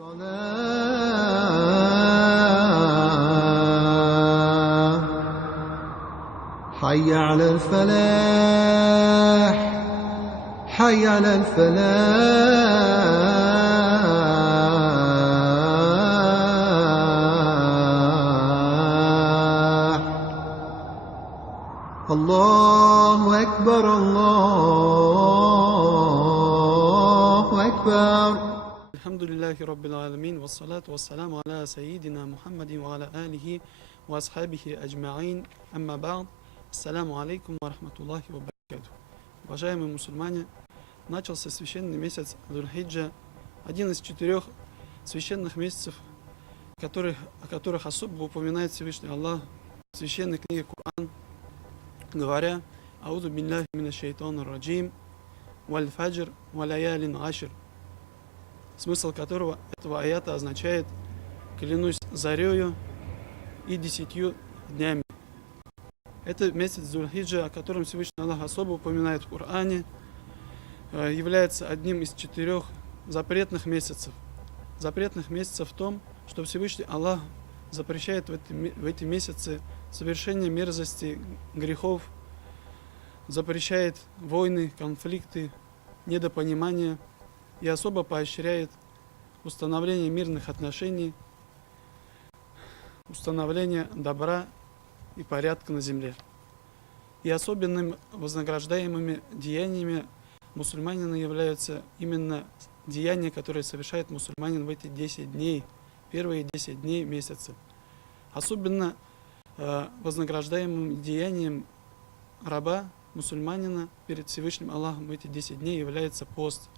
حي على الفلاح حي على الفلاح. الله أكبر الله أكبر. الحمد لله رب العالمين والصلاة والسلام على سيدنا محمد وعلى آله وأصحابه أجمعين. أما بعد. Ассаляму алейкум ва рахматуллахи ва баракатуху. Уважаемые мусульмане, начался священный месяц Дзуль-Хиджа, один из 4 священных месяцев, о которых особо упоминает Всевышний Аллах в священной книге Коран, говоря: «Аузу билляхи минаш шайтанир раджим, валь фаджр, ва лаялин ашр». Смысл которого этого аята означает: «Клянусь зарею и 10 днями». Это месяц Дзуль-Хиджа, о котором Всевышний Аллах особо упоминает в Коране, является одним из 4 запретных месяцев. Запретных месяцев в том, что Всевышний Аллах запрещает в эти месяцы совершение мерзостей, грехов, запрещает войны, конфликты, недопонимания и особо поощряет установление мирных отношений, установление добра и порядка на земле. И особенным вознаграждаемыми деяниями мусульманина являются именно деяния, которые совершает мусульманин в эти 10 дней, первые 10 дней месяца. Особенно вознаграждаемым деянием раба, мусульманина перед Всевышним Аллахом в эти 10 дней является пост,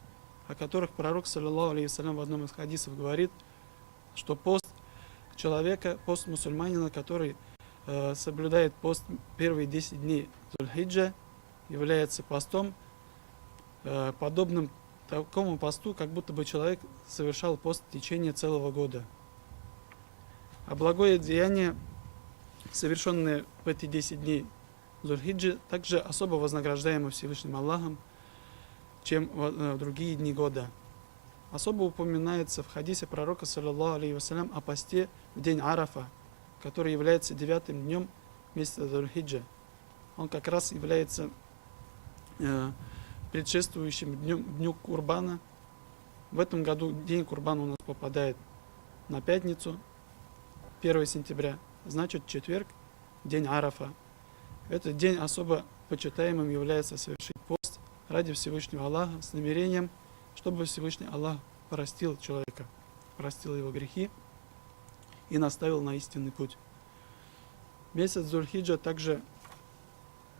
о которых пророк, саллаллаху алейхи вассалям, в одном из хадисов говорит, что пост человека, пост мусульманина, который соблюдает пост первые 10 дней Дзуль-Хиджа, является постом, подобным такому посту, как будто бы человек совершал пост в течение целого года. А благое деяние, совершенное в эти 10 дней Дзуль-Хиджи, также особо вознаграждаемо Всевышним Аллахом, чем в другие дни года. Особо упоминается в хадисе пророка, саллаллаху алейхи вассалям, о посте в день Арафа, который является 9-м днем месяца Дзуль-Хиджа. Он как раз является предшествующим дню Курбана. В этом году день Курбана у нас попадает на пятницу, 1 сентября, значит четверг, день Арафа. Этот день особо почитаемым является совершить пост ради Всевышнего Аллаха с намерением, чтобы Всевышний Аллах простил человека, простил его грехи и наставил на истинный путь. Месяц Дзуль-Хиджа также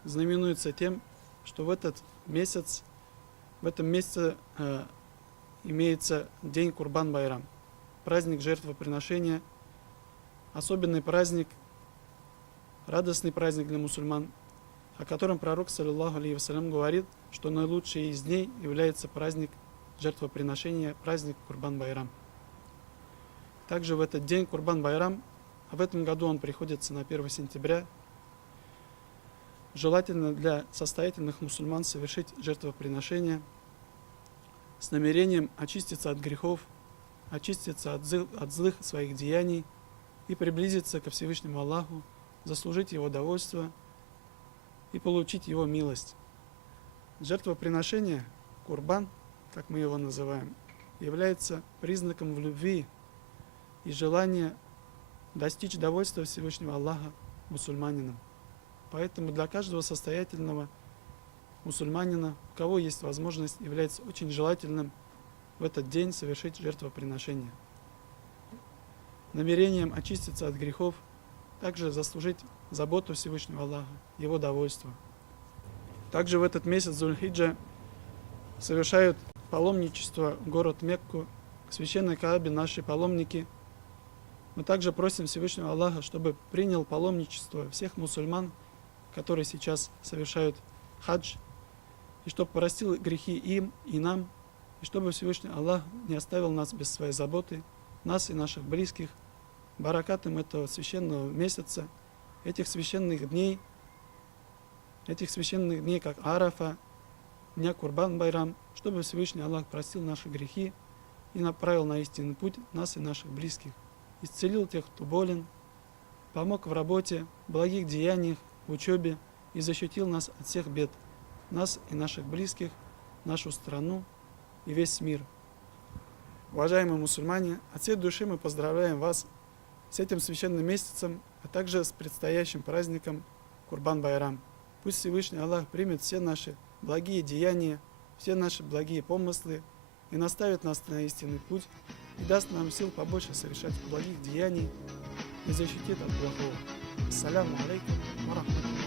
знаменуется тем, что в этом месяце имеется день Курбан-Байрам, праздник жертвоприношения, особенный праздник, радостный праздник для мусульман, о котором пророк, саллаллаху алейхи вассалям, говорит, что наилучший из дней является праздник жертвоприношения, праздник Курбан-Байрам. Также в этот день Курбан-Байрам, а в этом году он приходится на 1 сентября, желательно для состоятельных мусульман совершить жертвоприношение с намерением очиститься от грехов, очиститься от злых своих деяний и приблизиться ко Всевышнему Аллаху, заслужить Его довольство и получить Его милость. Жертвоприношение, курбан, как мы его называем, является признаком в любви и желания достичь довольства Всевышнего Аллаха мусульманинам. Поэтому для каждого состоятельного мусульманина, у кого есть возможность, является очень желательным в этот день совершить жертвоприношение. Намерением очиститься от грехов, также заслужить заботу Всевышнего Аллаха, Его довольство. Также в этот месяц Дзуль-Хиджа совершают паломничество в город Мекку, к священной Каабе наши паломники. Мы также просим Всевышнего Аллаха, чтобы принял паломничество всех мусульман, которые сейчас совершают хадж, и чтобы простил грехи им и нам, и чтобы Всевышний Аллах не оставил нас без своей заботы, нас и наших близких, баракатом этого священного месяца, этих священных дней, как Арафа, дня Курбан-Байрам, чтобы Всевышний Аллах простил наши грехи и направил на истинный путь нас и наших близких, исцелил тех, кто болен, помог в работе, благих деяниях, в учебе и защитил нас от всех бед, нас и наших близких, нашу страну и весь мир. Уважаемые мусульмане, от всей души мы поздравляем вас с этим священным месяцем, а также с предстоящим праздником Курбан-Байрам. Пусть Всевышний Аллах примет все наши благие деяния, все наши благие помыслы и наставит нас на истинный путь и даст нам сил побольше совершать благих деяний и защитит от плохого. Ассаляму алейкум ва рахматуллахи.